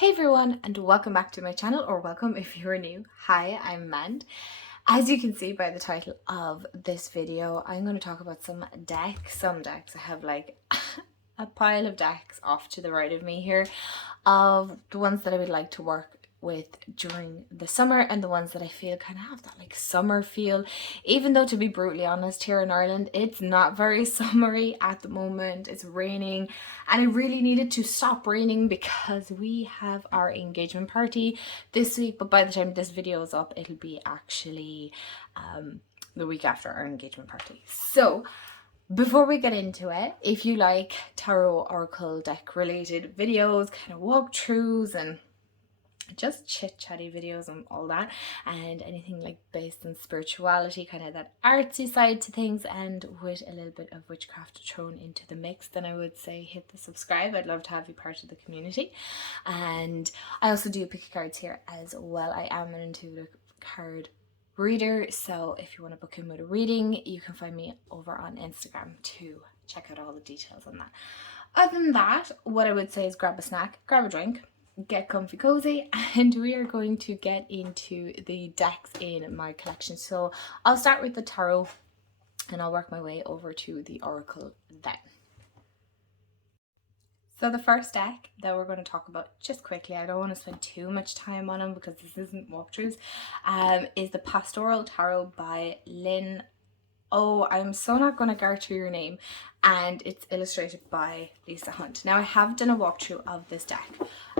Hey everyone, and welcome back to my channel, or welcome if you're new. Hi, I'm Mand. As you can see by the title of this video, I'm going to talk about some decks. I have like a pile of decks off to the right of me here of the ones that I would like to work with during the summer and the ones that I feel kind of have that like summer feel, even though, to be brutally honest, here in Ireland it's not very summery at the moment. It's raining and it really needed to stop raining because we have our engagement party this week, but by the time this video is up it'll be actually the week after our engagement party. So before we get into it, if you like tarot oracle deck related videos, kind of walkthroughs and just chit-chatty videos and all that, and anything like based on spirituality, kind of that artsy side to things, and with a little bit of witchcraft thrown into the mix, then I would say hit the subscribe. I'd love to have you part of the community. And I also do pick cards here as well. I am an intuitive card reader, so if you want to book in with a reading, you can find me over on Instagram to check out all the details on that. Other than that, what I would say is grab a snack, grab a drink, get comfy cozy, and we are going to get into the decks in my collection. So I'll start with the tarot and I'll work my way over to the oracle then. So the first deck that we're going to talk about just quickly, I don't want to spend too much time on them because this isn't walkthroughs, is the Pastoral Tarot by Lynn. Oh, I'm so not going to garter your name. And it's illustrated by Lisa Hunt. Now, I have done a walkthrough of this deck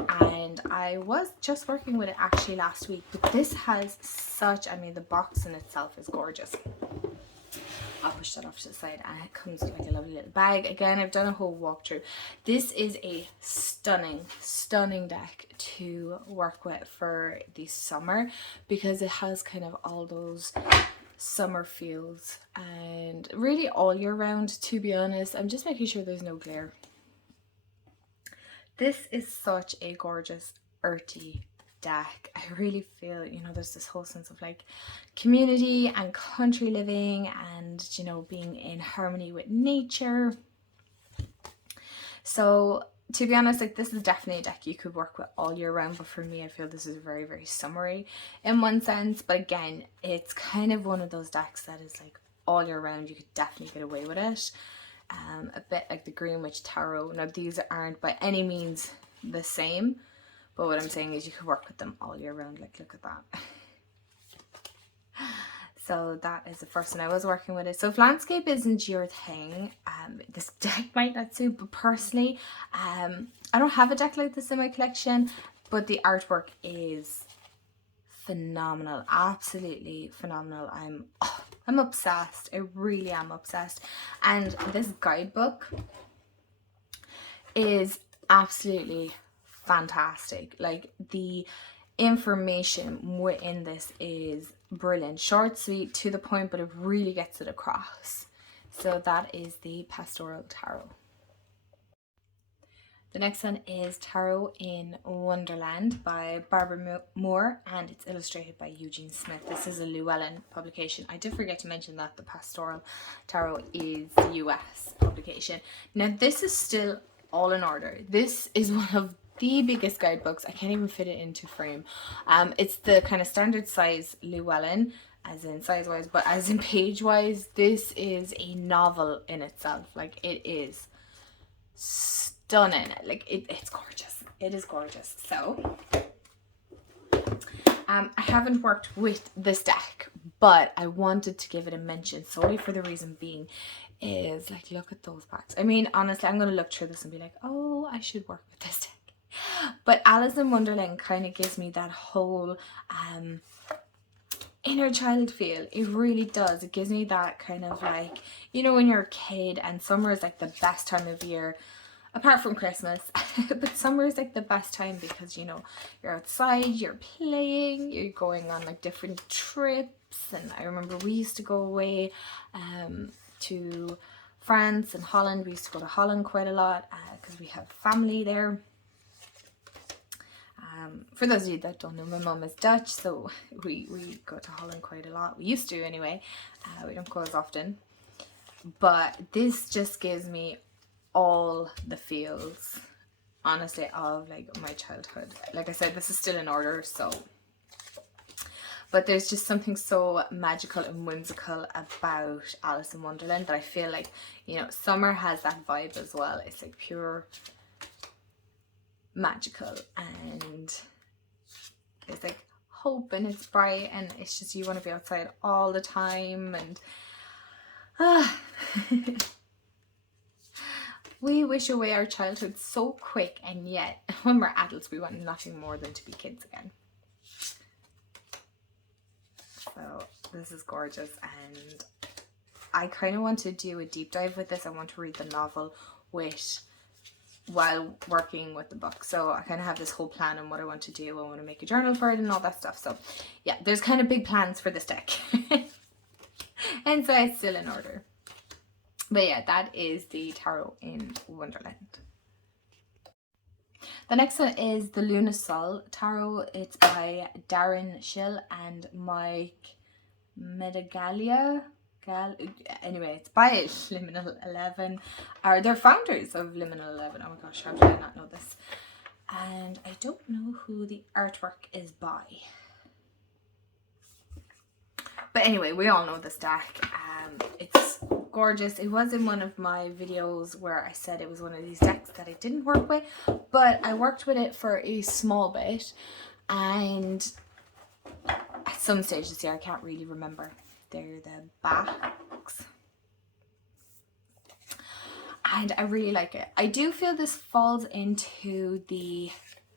and I was just working with it actually last week, but this has such, I mean, the box in itself is gorgeous. I'll push that off to the side and it comes with like a lovely little bag. Again, I've done a whole walkthrough. This is a stunning deck to work with for the summer because it has kind of all those summer feels and really all year round, to be honest. I'm just making sure there's no glare. This is such a gorgeous earthy deck. I really feel, you know, there's this whole sense of like community and country living and, you know, being in harmony with nature. So to be honest, like, this is definitely a deck you could work with all year round, but for me I feel this is very summery in one sense. But again, it's kind of one of those decks that is like all year round. You could definitely get away with it. A bit like the Green Witch Tarot. Now these aren't by any means the same, but what I'm saying is you could work with them all year round. Like, look at that. So that is the first one I was working with it. So if landscape isn't your thing, this deck might not suit, but personally, I don't have a deck like this in my collection, but the artwork is phenomenal, absolutely phenomenal. I'm obsessed. I really am obsessed. And this guidebook is absolutely fantastic. Like, the information within this is brilliant, short, sweet, to the point, but it really gets it across. So that is the Pastoral Tarot. The next one is Tarot in Wonderland by Barbara Moore, and it's illustrated by Eugene Smith. This is a Llewellyn publication. I did forget to mention that the Pastoral Tarot is the US publication. Now this is still all in order. This is one of the biggest guidebooks. I can't even fit it into frame. It's the kind of standard size Llewellyn, as in size wise, but as in page wise, this is a novel in itself. Like, it is stunning. Like, it's gorgeous. It is gorgeous. So I haven't worked with this deck, but I wanted to give it a mention solely for the reason being is, like, look at those backs. I mean, honestly, I'm going to look through this and be like, oh, I should work with this deck. But Alice in Wonderland kind of gives me that whole inner child feel. It really does. It gives me that kind of like, you know, when you're a kid and summer is like the best time of year, apart from Christmas. But summer is like the best time because, you know, you're outside, you're playing, you're going on like different trips. And I remember we used to go away to France and Holland. We used to go to Holland quite a lot because we have family there. For those of you that don't know, my mum is Dutch, so we go to Holland quite a lot. We used to anyway. We don't go as often. But this just gives me all the feels honestly, of like my childhood. Like I said, this is still in order, so. But there's just something so magical and whimsical about Alice in Wonderland that I feel like, you know, summer has that vibe as well. It's like pure magical, and it's like hope, and it's bright, and it's just, you want to be outside all the time, and we wish away our childhood so quick, and yet when we're adults we want nothing more than to be kids again. So this is gorgeous, and I kind of want to do a deep dive with this. I want to read the novel while working with the book, so I kind of have this whole plan on what I want to do. I want to make a journal for it and all that stuff. So yeah, there's kind of big plans for this deck. And so it's still in order. But yeah, that is the Tarot in Wonderland. The next one is the Lunasol Tarot. It's by Darren Schill and Mike Medagalia. Anyway, it's by Liminal 11. They're founders of Liminal 11. Oh my gosh, how did I not know this? And I don't know who the artwork is by. But anyway, we all know this deck. It's gorgeous. It was in one of my videos where I said it was one of these decks that I didn't work with, but I worked with it for a small bit, and at some stage this year, I can't really remember. They're the backs, and I really like it. I do feel this falls into the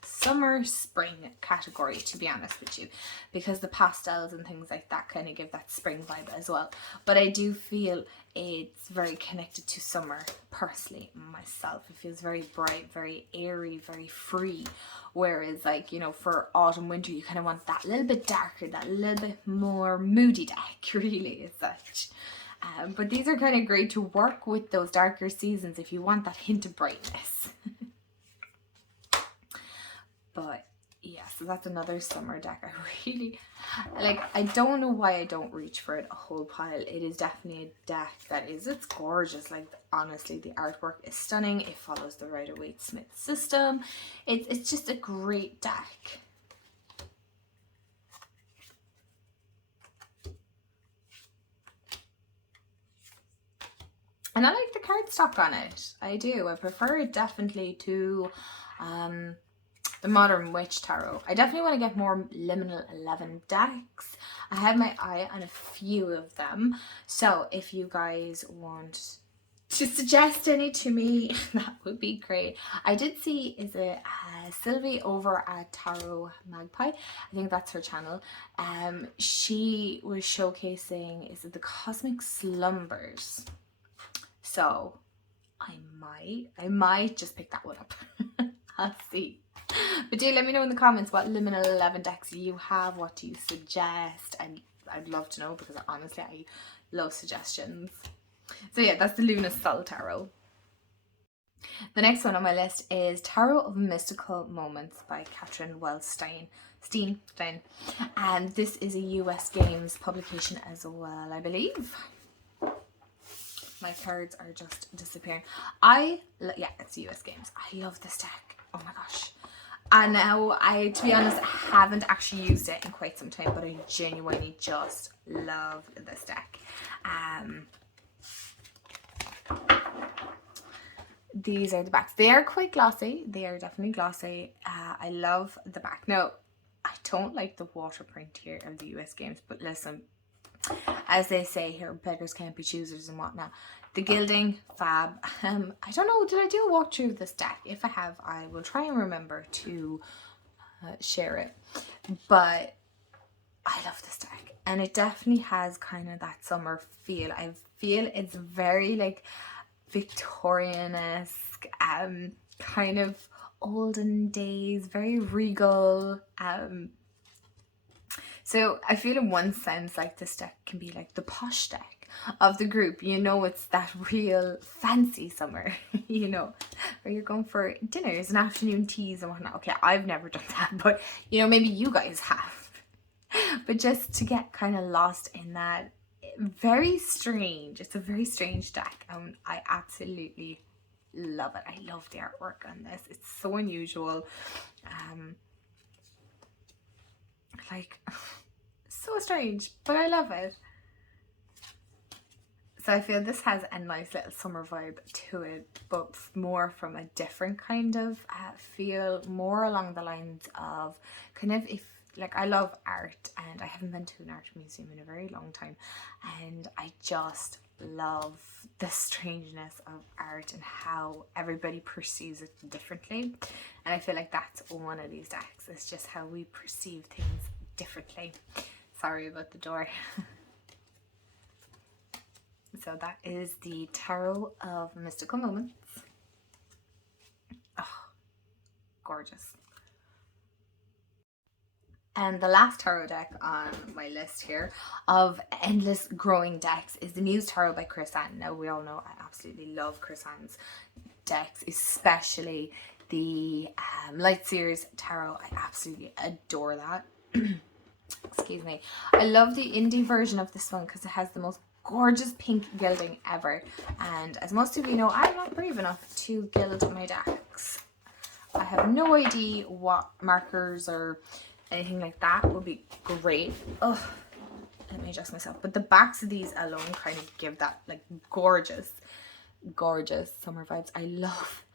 summer spring category, to be honest with you, because the pastels and things like that kind of give that spring vibe as well. But I do feel it's very connected to summer personally myself. It feels very bright, very airy, very free, whereas like, you know, for autumn winter you kind of want that little bit darker, that little bit more moody deck really as such. But these are kind of great to work with those darker seasons if you want that hint of brightness. But yeah, so that's another summer deck. I really like. I don't know why I don't reach for it a whole pile. It is definitely a deck that is, it's gorgeous. Like honestly, the artwork is stunning. It follows the Rider-Waite-Smith system. It's just a great deck. And I like the cardstock on it. I do. I prefer it definitely to the Modern Witch Tarot. I definitely want to get more Liminal 11 decks. I have my eye on a few of them. So if you guys want to suggest any to me, that would be great. I did see, is it Sylvie over at Tarot Magpie? I think that's her channel. She was showcasing, is it the Cosmic Slumbers? So I might just pick that one up. I'll see. But do let me know in the comments what Liminal 11 decks you have. What do you suggest? I'd love to know, because honestly I love suggestions. So yeah, that's the Lunasol Tarot. The next one on my list is Tarot of Mystical Moments by Catherine Wells-Stein. And this is a US Games publication as well, I believe. My cards are just disappearing. Yeah, it's US Games. I love this deck. Oh my gosh. And now to be honest, I haven't actually used it in quite some time, but I genuinely just love this deck. These are the backs. They are quite glossy. They are definitely glossy. I love the back. Now, I don't like the water print here of the US Games, but listen, as they say here, beggars can't be choosers and whatnot. The gilding, fab. I don't know, did I do a walkthrough of this deck? If I have, I will try and remember to share it. But I love this deck, and it definitely has kind of that summer feel. I feel it's very like Victorian-esque, kind of olden days, very regal. So I feel in one sense like this deck can be like the posh deck of the group. You know, it's that real fancy summer, you know, where you're going for dinners and afternoon teas and whatnot. Okay, I've never done that, but you know, maybe you guys have. But just to get kind of lost in that, very strange. It's a very strange deck. I absolutely love it. I love the artwork on this. It's so unusual. Like, so strange, but I love it. So I feel this has a nice little summer vibe to it, but more from a different kind of feel, more along the lines of kind of, if like, I love art and I haven't been to an art museum in a very long time, and I just love the strangeness of art and how everybody perceives it differently. And I feel like that's one of these decks. It's just how we perceive things differently. Sorry about the door. So that is the Tarot of Mystical Moments. Oh, gorgeous. And the last tarot deck on my list here of endless growing decks is the Muse Tarot by Chris Ann. Now, we all know I absolutely love Chris Ann's decks, especially the Light Series Tarot. I absolutely adore that. Excuse me. I love the indie version of this one because it has the most gorgeous pink gilding ever, and as most of you know, I'm not brave enough to gild my decks. I have no idea what markers or anything like that would be great. Oh, let me adjust myself. But the backs of these alone kind of give that like gorgeous summer vibes. I love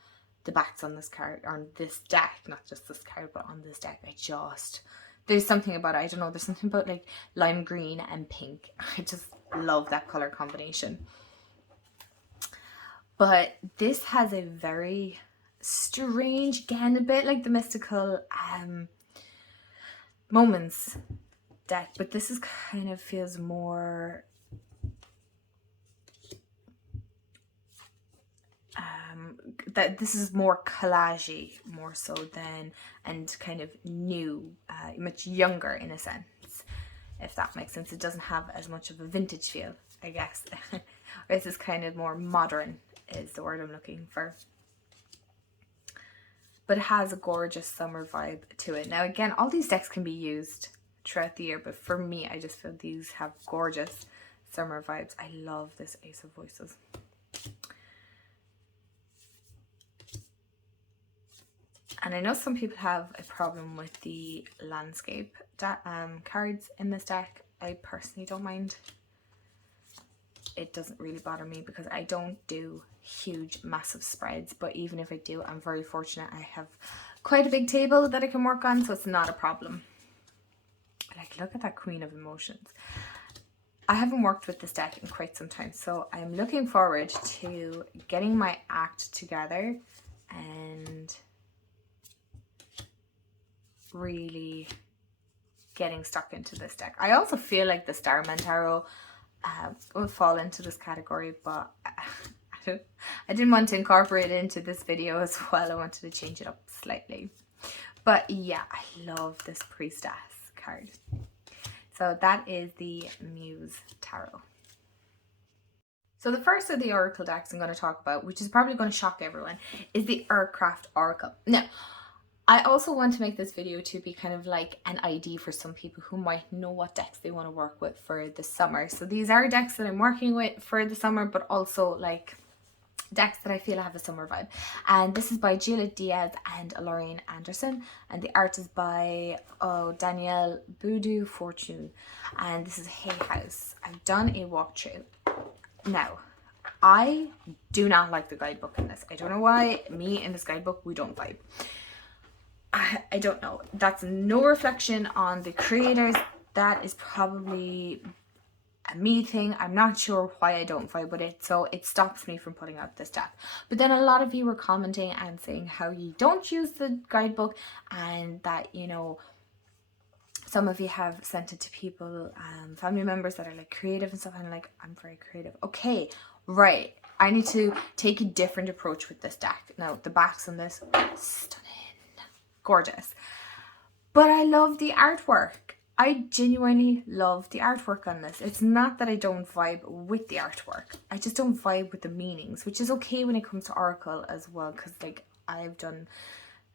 the backs on this card, on this deck, not just this card, but on this deck. There's something about it. I don't know. There's something about like lime green and pink. I just love that color combination. But this has a very strange, again, a bit like the Mystical Moments deck, but this is kind of feels more that this is more collagey, more so than, and kind of new, much younger in a sense, if that makes sense. It doesn't have as much of a vintage feel, I guess. This is kind of more modern is the word I'm looking for. But it has a gorgeous summer vibe to it. Now again, all these decks can be used throughout the year, but for me, I just feel these have gorgeous summer vibes. I love this Ace of Voices. And I know some people have a problem with the landscape cards in this deck. I personally don't mind. It doesn't really bother me because I don't do huge, massive spreads. But even if I do, I'm very fortunate. I have quite a big table that I can work on, so it's not a problem. Like, look at that Queen of Emotions. I haven't worked with this deck in quite some time, so I'm looking forward to getting my act together and really getting stuck into this deck. I also feel like the Starman Tarot will fall into this category, but I didn't want to incorporate it into this video as well. I wanted to change it up slightly. But yeah, I love this Priestess card. So that is the Muse Tarot. So the first of the Oracle decks I'm going to talk about, which is probably going to shock everyone, is the Earthcraft Oracle. Now, I also want to make this video to be kind of like an ID for some people who might know what decks they want to work with for the summer. So these are decks that I'm working with for the summer, but also like decks that I feel have a summer vibe. And this is by Gila Diaz and Lorraine Anderson, and the art is by Danielle Boudou Fortune, and this is Hay House. I've done a walkthrough. Now, I do not like the guidebook in this. I don't know why. Me and this guidebook, we don't vibe. I don't know. That's no reflection on the creators. That is probably a me thing. I'm not sure why I don't vibe with it, so it stops me from putting out this deck. But then a lot of you were commenting and saying how you don't use the guidebook, and that, you know, some of you have sent it to people, family members that are like creative and stuff, and like, I'm very creative. Okay, right. I need to take a different approach with this deck. Now, the backs on this, stunning. Gorgeous. But I love the artwork. I genuinely love the artwork on this. It's not that I don't vibe with the artwork. I just don't vibe with the meanings, which is okay when it comes to Oracle as well, because like I've done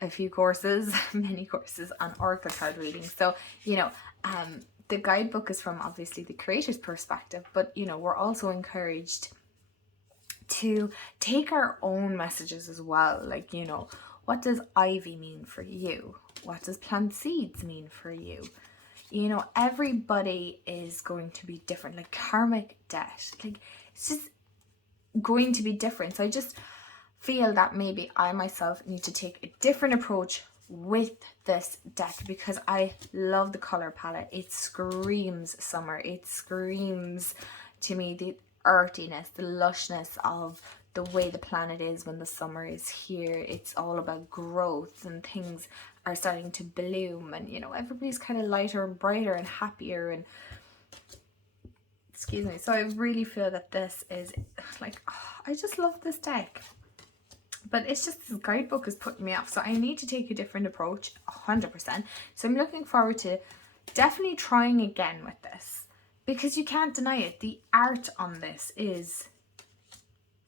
a few courses, many courses on Oracle card reading. So, you know, the guidebook is from obviously the creator's perspective, but you know, we're also encouraged to take our own messages as well. Like, you know, what does ivy mean for you? What does plant seeds mean for you? You know, everybody is going to be different. Like karmic debt, like it's just going to be different. So I just feel that maybe I myself need to take a different approach with this deck, because I love the color palette. It screams summer. It screams to me the earthiness, the lushness of the way the planet is when the summer is here. It's all about growth and things are starting to bloom, and you know, everybody's kind of lighter and brighter and happier, and excuse me. So I really feel that this is like, oh, I just love this deck. But it's just this guidebook is putting me off. So I need to take a different approach, 100%. So I'm looking forward to definitely trying again with this. Because you can't deny it. The art on this is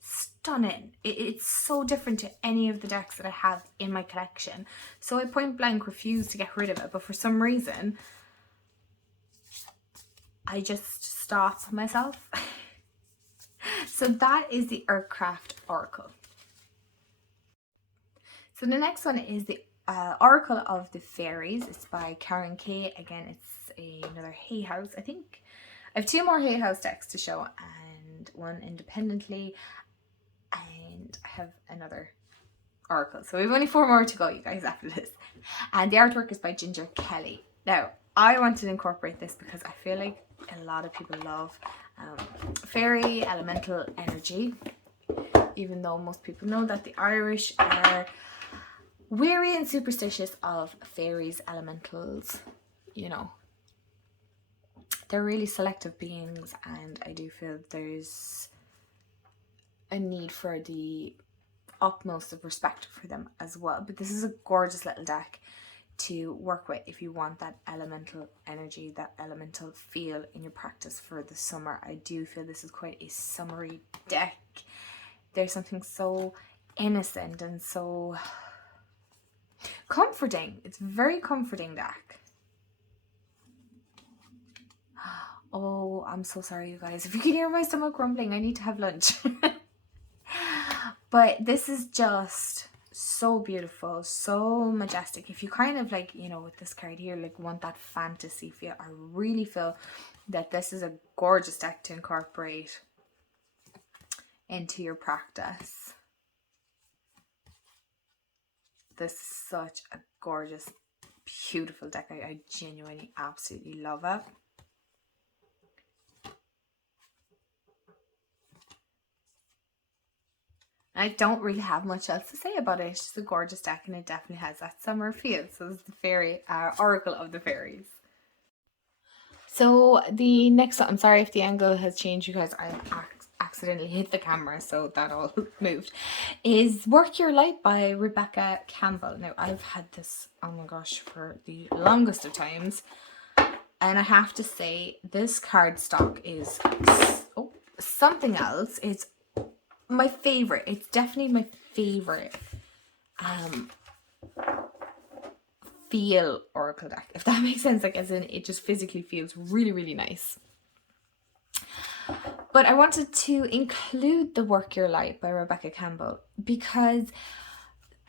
stunning. It's so different to any of the decks that I have in my collection. So I point blank refuse to get rid of it. But for some reason, I just stop myself. So that is the Earthcraft Oracle. So the next one is the Oracle of the Fairies. It's by Karen Kay. Again, it's another Hay House. I think I have 2 more Hay House decks to show and one independently. And I have another Oracle. So we have only 4 more to go, you guys, after this. And the artwork is by Ginger Kelly. Now, I wanted to incorporate this because I feel like a lot of people love fairy elemental energy. Even though most people know that the Irish are weary and superstitious of fairies, elementals, you know. They're really selective beings, and I do feel there's a need for the utmost of respect for them as well. But this is a gorgeous little deck to work with if you want that elemental energy, that elemental feel in your practice for the summer. I do feel this is quite a summery deck. There's something so innocent and so comforting. It's a very comforting deck. Oh, I'm so sorry, you guys. If you can hear my stomach grumbling, I need to have lunch. But this is just so beautiful, so majestic. If you kind of like, you know, with this card here, like want that fantasy feel, I really feel that this is a gorgeous deck to incorporate into your practice. This is such a gorgeous, beautiful deck. I genuinely absolutely love it. I don't really have much else to say about it. It's just a gorgeous deck, and it definitely has that summer feel. So this is the fairy Oracle of the Fairies. So the next one, I'm sorry if the angle has changed, you guys. I accidentally hit the camera, so that all moved, is Work Your Light by Rebecca Campbell. Now, I've had this, oh my gosh, for the longest of times. And I have to say, this cardstock is something else. It's my favorite. It's definitely my favorite feel oracle deck, if that makes sense. Like, as in, it just physically feels really, really nice. But I wanted to include the Work Your Light by Rebecca Campbell because,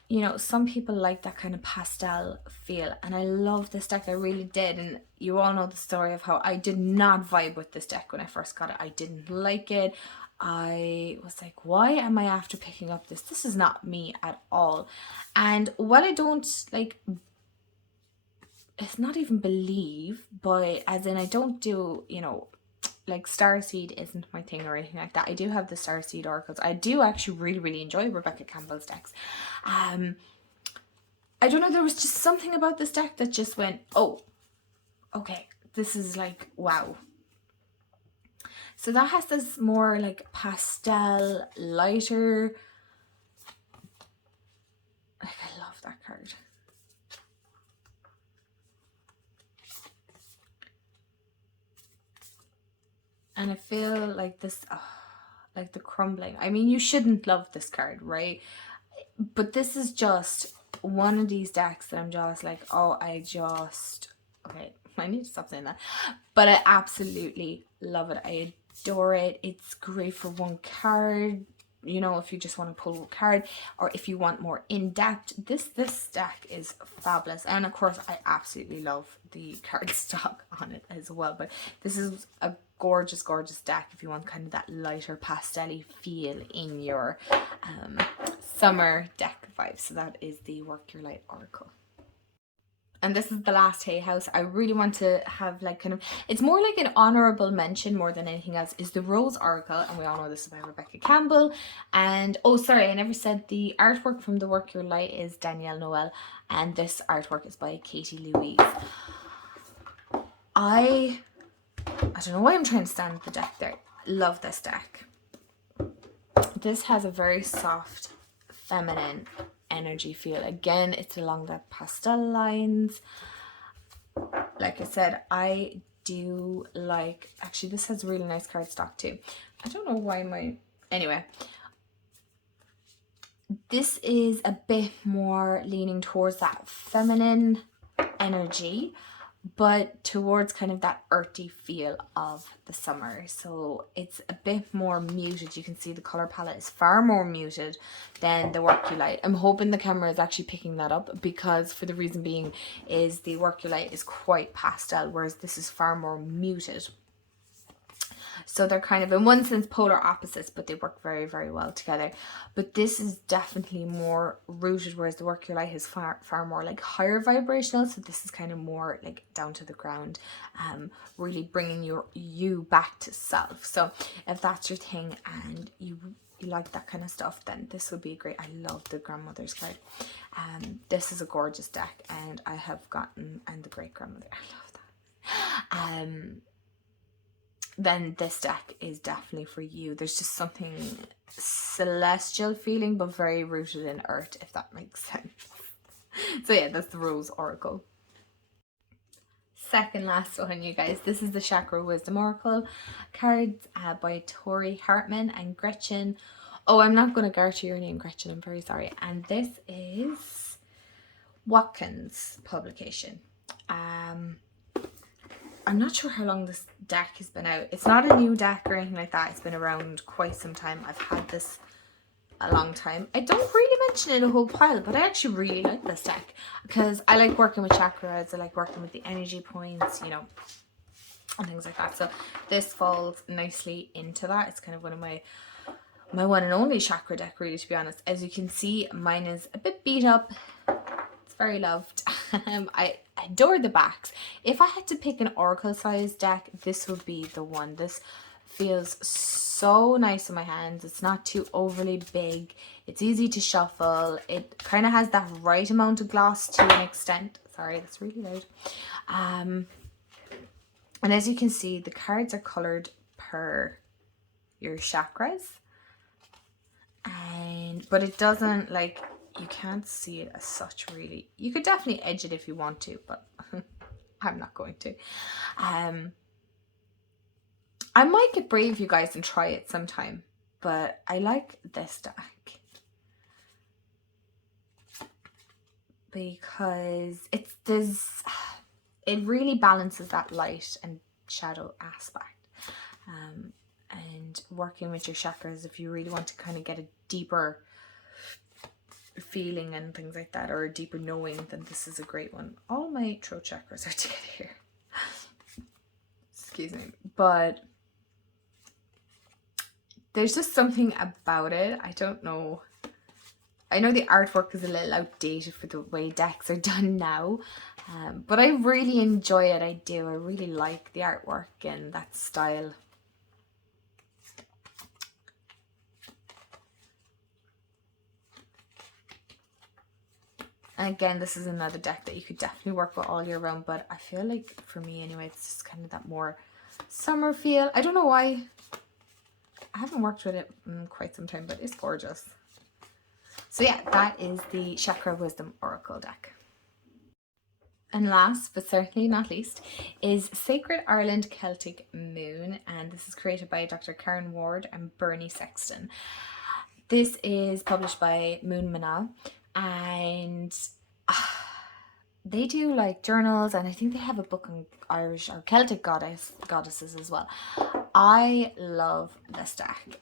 you know, some people like that kind of pastel feel, and I love this deck. I really did. And you all know the story of how I did not vibe with this deck when I first got it. I didn't like it. I was like, why am I after picking up this? This is not me at all. And what I don't like, it's not even believe, but as in I don't do, you know, like Starseed isn't my thing or anything like that. I do have the Starseed oracles. I do actually really, really enjoy Rebecca Campbell's decks. I don't know, there was just something about this deck that just went, oh, okay, this is like, wow. So that has this more like pastel, lighter, like, I love that card. And I feel like this, like the crumbling. I mean, you shouldn't love this card, right? But this is just one of these decks that I'm just like, oh, okay, I need to stop saying that. But I absolutely love it. I adore it. It's great for one card you know, if you just want to pull a card, or if you want more in-depth, this deck is fabulous. And of course I absolutely love the cardstock on it as well, but this is a gorgeous deck if you want kind of that lighter pastel-y feel in your summer deck vibe. So that is the Work Your Light Oracle. And this is the last Hay House. I really want to have like kind of, it's more like an honorable mention more than anything else, is the Rose Oracle. And we all know this is by Rebecca Campbell. And oh sorry, I never said the artwork from the Work Your Light is Danielle Noel, and this artwork is by Katie Louise. I don't know why I'm trying to stand the deck there. Love this deck. This has a very soft, feminine energy feel. Again, it's along the pastel lines. Like I said, I do like, actually this has really nice cardstock too. I don't know why anyway, this is a bit more leaning towards that feminine energy, but towards kind of that earthy feel of the summer. So it's a bit more muted. You can see the color palette is far more muted than the Work Your Light. I'm hoping the camera is actually picking that up, because for the reason being is the Work Your Light is quite pastel, whereas this is far more muted. So they're kind of in one sense polar opposites, but they work very, very well together. But this is definitely more rooted, whereas the Work Your Light is far more like higher vibrational. So this is kind of more like down to the ground, really bringing you back to self. So if that's your thing and you like that kind of stuff, then this would be great. I love the grandmother's card. This is a gorgeous deck, and I have gotten, and the great grandmother, I love that. Then this deck is definitely for you. There's just something celestial feeling, but very rooted in earth, if that makes sense. So yeah, that's the Rose Oracle. Second last one, you guys. This is the Chakra Wisdom Oracle cards by Tori Hartman and Gretchen. Oh, I'm not going to garter your name, Gretchen. I'm very sorry. And this is Watkins publication. I'm not sure how long this deck has been out. It's not a new deck or anything like that. It's been around quite some time. I've had this a long time. I don't really mention it a whole pile, but I actually really like this deck because I like working with chakras. I like working with the energy points, you know, and things like that. So this falls nicely into that. It's kind of one of my one and only chakra deck, really, to be honest. As you can see, mine is a bit beat up. It's very loved. I adore the backs. If I had to pick an oracle size deck, this would be the one. This feels so nice in my hands. It's not too overly big. It's easy to shuffle. It kind of has that right amount of gloss to an extent. Sorry, that's really loud. And as you can see, the cards are colored per your chakras. But it doesn't, like, you can't see it as such, really. You could definitely edge it if you want to, but I'm not going to. I might get brave, you guys, and try it sometime, but I like this deck because it really balances that light and shadow aspect. And working with your chakras, if you really want to kind of get a deeper feeling and things like that, or a deeper knowing, then this is a great one. All my throat chakras are together here. Excuse me. But there's just something about it. I don't know. I know the artwork is a little outdated for the way decks are done now. But I really enjoy it. I do. I really like the artwork and that style. And again, this is another deck that you could definitely work with all year round, but I feel like, for me anyway, it's just kind of that more summer feel. I don't know why. I haven't worked with it in quite some time, but it's gorgeous. So yeah, that is the Chakra Wisdom Oracle deck. And last, but certainly not least, is Sacred Ireland Celtic Moon, and this is created by Dr. Karen Ward and Bernie Sexton. This is published by Moon Manal. And they do like journals, and I think they have a book on Irish or Celtic goddesses as well. I love this deck.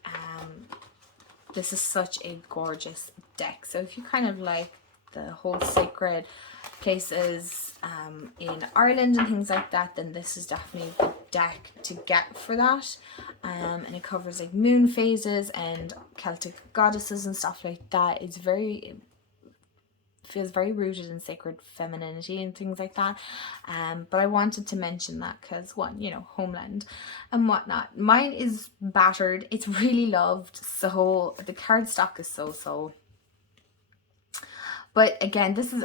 this is such a gorgeous deck. So if you kind of like the whole sacred places in Ireland and things like that, then this is definitely the deck to get for that. And it covers like moon phases and Celtic goddesses and stuff like that. It's very, feels very rooted in sacred femininity and things like that. But I wanted to mention that because, one, you know, homeland and whatnot. Mine is battered. It's really loved. So the cardstock is so. But again, this is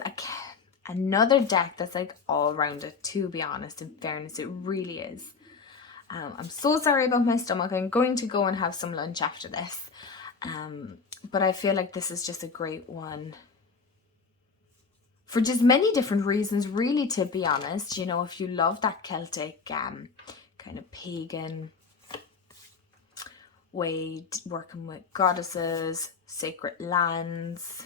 another deck that's like all rounded, to be honest. In fairness, it really is. I'm so sorry about my stomach. I'm going to go and have some lunch after this. But I feel like this is just a great one for just many different reasons, really, to be honest. You know, if you love that Celtic kind of pagan way, working with goddesses, sacred lands,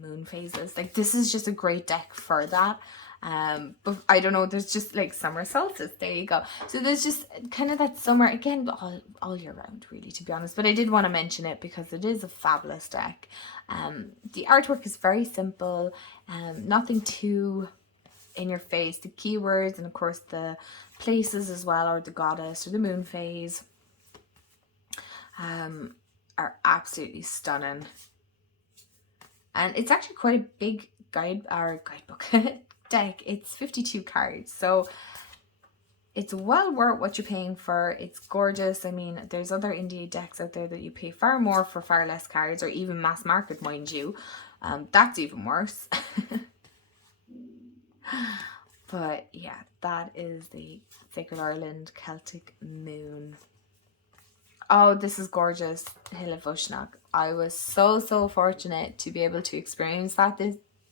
moon phases, like this is just a great deck for that. But I don't know, there's just like summer solstice, there you go. So there's just kind of that summer, again, all year round, really, to be honest. But I did want to mention it because it is a fabulous deck. The artwork is very simple, nothing too in your face. The keywords and of course the places as well, or the goddess or the moon phase, are absolutely stunning. And it's actually quite a big guidebook deck. It's 52 cards, so it's well worth what you're paying for. It's gorgeous. I mean, there's other indie decks out there that you pay far more for far less cards, or even mass market, mind you. That's even worse. But yeah, that is the Sacred Ireland Celtic Moon. Oh, this is gorgeous. Hill of Uisneach. I was so fortunate to be able to experience that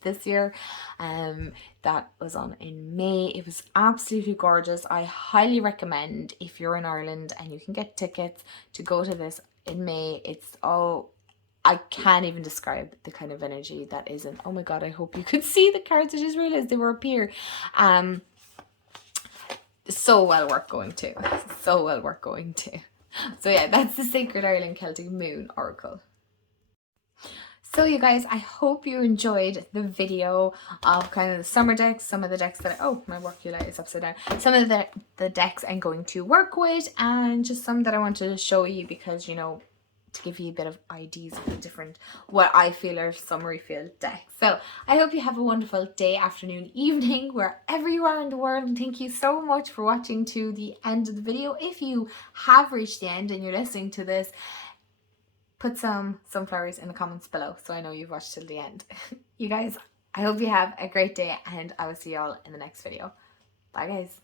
this year. That was on in May. It was absolutely gorgeous. I highly recommend, if you're in Ireland and you can get tickets, to go to this in May. It's, oh, I can't even describe the kind of energy that is in. Oh my god, I hope you could see the cards. I just realized they were up here. So well worth going to. So well worth going to. So yeah, that's the Sacred Ireland Celtic Moon Oracle. So you guys, I hope you enjoyed the video of kind of the summer decks, some of the decks that, oh, my work light is upside down, some of the decks I'm going to work with, and just some that I wanted to show you because, you know, to give you a bit of ideas of the different, what I feel are summery feel decks. So I hope you have a wonderful day, afternoon, evening, wherever you are in the world, and thank you so much for watching to the end of the video. If you have reached the end and you're listening to this, put some sunflowers in the comments below so I know you've watched till the end. You guys, I hope you have a great day, and I will see y'all in the next video. Bye guys.